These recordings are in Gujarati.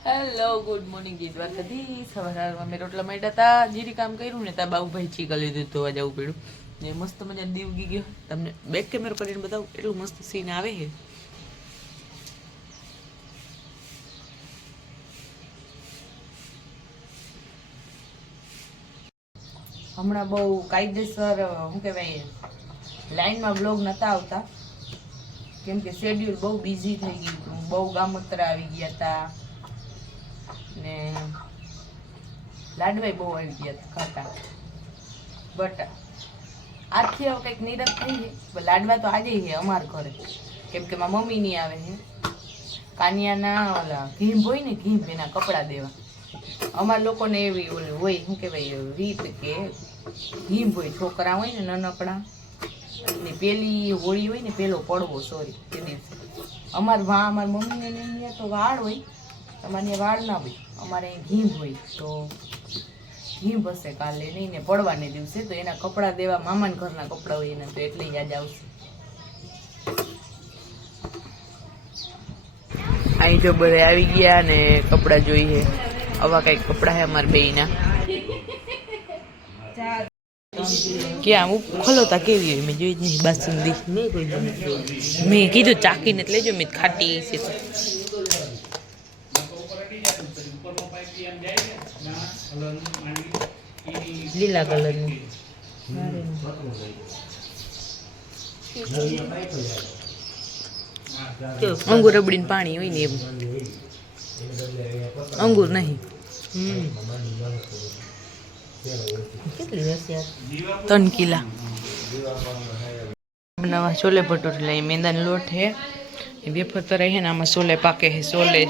હેલો ગુડ મોર્નિંગ ગીતવાર કદી સવારમાં મેં રોટલા માંડ્યા હતા જીરી કામ કર્યું ને ત્યાં બાઉભાઈ ચીકા લીધું તો જવું પડ્યું ને મસ્ત મજા દીવ ગઈ ગયો તમને બેક કેમેરો કરીને બતાવું એટલું મસ્ત સીન આવે છે હમણાં બહુ કાયદેસર શું કહેવાય લાઈનમાં બ્લોગ નહોતા આવતા કેમ કે શેડ્યુલ બહુ બિઝી થઈ ગયું હતું બહુ ગામોતરા આવી ગયા હતા ને લાડવાઈ બહુ આવી ગયા ખાતા બટ આજથી હવે કંઈક નિરત થઈ છે લાડવા તો આજે છે અમાર ઘરે કેમ કે મારા મમ્મી નહીં આવે છે કાનિયાના ઓલા ઘીમ હોય ને ઘીમ એના કપડાં દેવા અમારા લોકોને એવી ઓલી હોય શું કહેવાય રીત કે ઘીમ હોય છોકરા હોય ને નાનકડા ને પેલી હોળી હોય ને પેલો પડવો સોરી તે દિવસે અમારા મમ્મીને અહીંયા તો વાળ હોય તમારે વાળ ના હોય અમારે ઘીમ હોય તો ઘીમ હશે કાલે નહીં ને પડવાને દિવસે તો એના કપડાં દેવા મામાના ઘરના કપડાં હોય એના તો એટલે યાદ આવશે અહીં જો બધા આવી ગયા ને કપડાં જોઈએ આવા કઈક કપડાં છે અમારા બેયના ક્યાં ખોલોતા કેવી હોય મેં જોઈ જ નહીં બાસુંદી મેં કીધું ચાકીને લેજો મેં ખાટી છે લીલા કલરની અંગુર રબડીને પાણી હોય ને એવું અંગુર નહીં કેટલી હશે 3 કિલા નવા છોલે ભટૂરે લઈ મેંદાનો લોટ હે વેફર તો રહે ને આમાં છોલે પાકે હે છોલે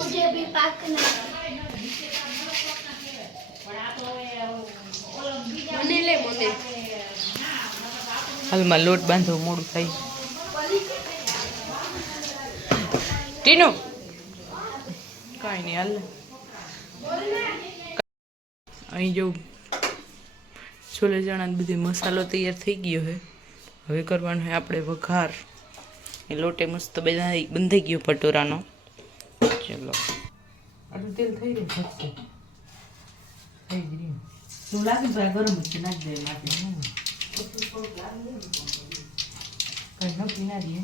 હાલમાં લોટ બાંધવો મોડું થાય ટીનો કાંઈ નહીં હાલ અહીં જો છોલે ચણાનો બધો મસાલો તૈયાર થઈ ગયો છે હવે કરવાનો છે આપણે વઘાર એ લોટે મસ્ત બંધાઈ ગયો ભટોરાનો ચલો આટલું તેલ થઈ રહ્યું ભટશે થઈ જ રહ્યું શું લાગે તો આ ગરમ જ નાખી દે માટે કઈ નક્કી ના દે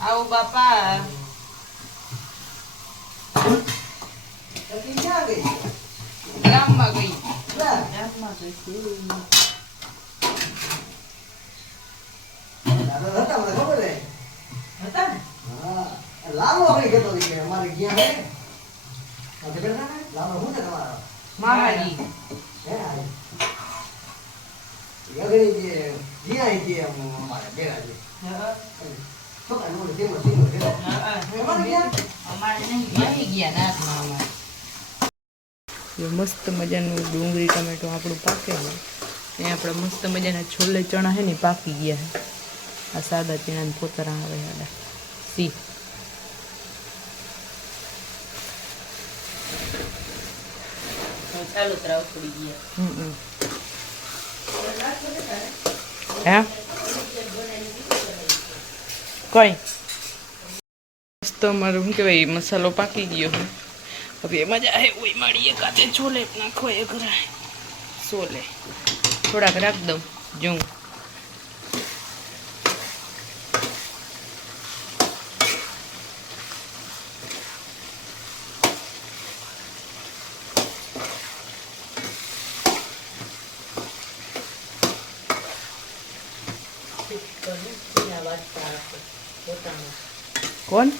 આવો બાપા ગામમાં ગઈ મસ્ત મજાનું ડુંગળી ટમેટો આપણું પાકે ને એ આપણા મસ્ત મજાના છોલે ચણા છે ને પાકી ગયા છે આ સાદા ચણાના પોતરા આવે સી ચાલુ તરાવ છોડી ગયા હે કઈ મસ્ત અમારું શું કહેવાય મસાલો પાકી ગયો છે. હવે એમાં જ આવે ઓય માળીએ કાથે છોલે નાખો એ કરાય છોલે થોડાક રાખ દઉં જોઉં કોણ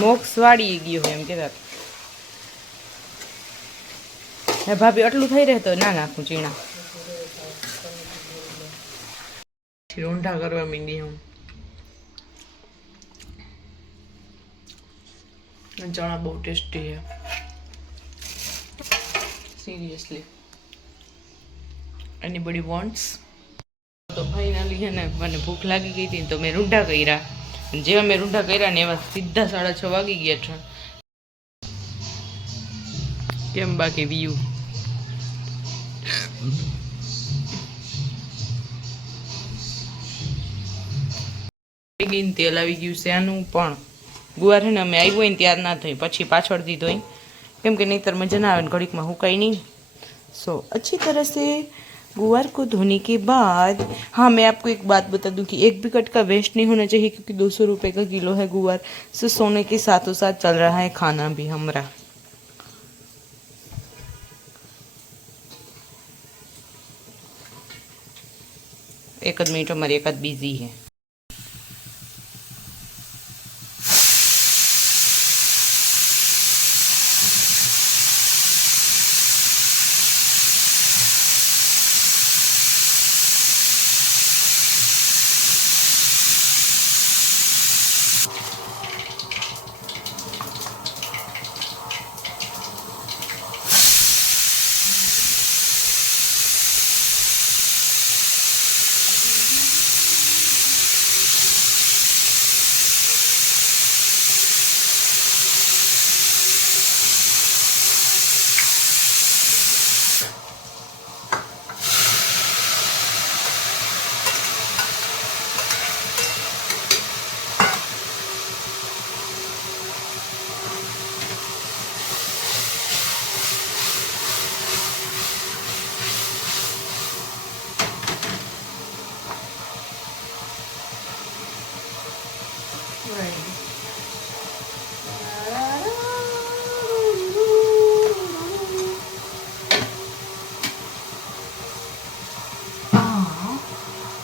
મોક્ષ વાળી ગયો એમ કેતા હે ભાભી આટલું થઈ રહે તો ના નાખું ચીણા રોંઢા કરવા માંડી હું ચણા બહુ ટેસ્ટી છે સિરિયસલી એનીબડી વોન્ટ્સ તો ફાઇનલી છે ને મને ભૂખ લાગી ગઈ હતી તો મેં રૂંઢા કર્યા જેવા મેં રૂંઢા કર્યા ને એવા સીધા 6:30 વાગી ગયા છે. કેમ બાકી વ્યૂ તેલ આવી ગયું છે આનું પણ ગુવાર છે ને અમે આવ્યું હોય ને ત્યાર ના ધોઈ પછી પાછળથી ધોઈ કેમ કે નહીંતર મજા ના આવે ને ઘડીકમાં હુકાય नहीं. सो अच्छी तरह से गुवार को धोने के बाद हाँ मैं आपको एक बात बता दूं कि एक भी कट का वेस्ट नहीं होना चाहिए क्योंकि 200 रुपये का किलो है गुवार. सो सोने के साथों साथ चल रहा है खाना भी हमारा. एक आध मिनट हमारी एक आध बिजी है.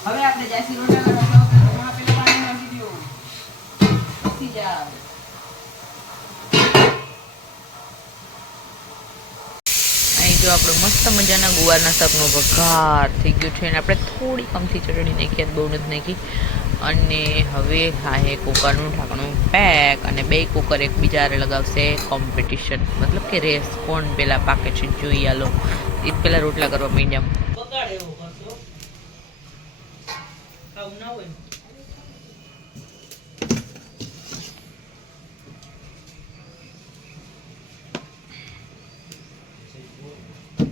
હવે આપણે જાસી રોટલા કરવા થોડા પેલા પાણી નાખી દો પછી જાવ. અહીં જો આપણો મસ્ત મજાના ગુવારના શાકનો વઘાર થઈ ગયો છે અને આપણે થોડી કમથી ચટણી નાખી બહુ નથી નાખી અને હવે હા કુકરનું ઢાંકણું પેક અને 2 કુકર એકબીજા લગાવશે કોમ્પિટિશન મતલબ કે રેસ કોણ પેલા પાકે છે જોઈ આલો. એ પેલા રોટલા કરવા માંડ્યા. ના હોય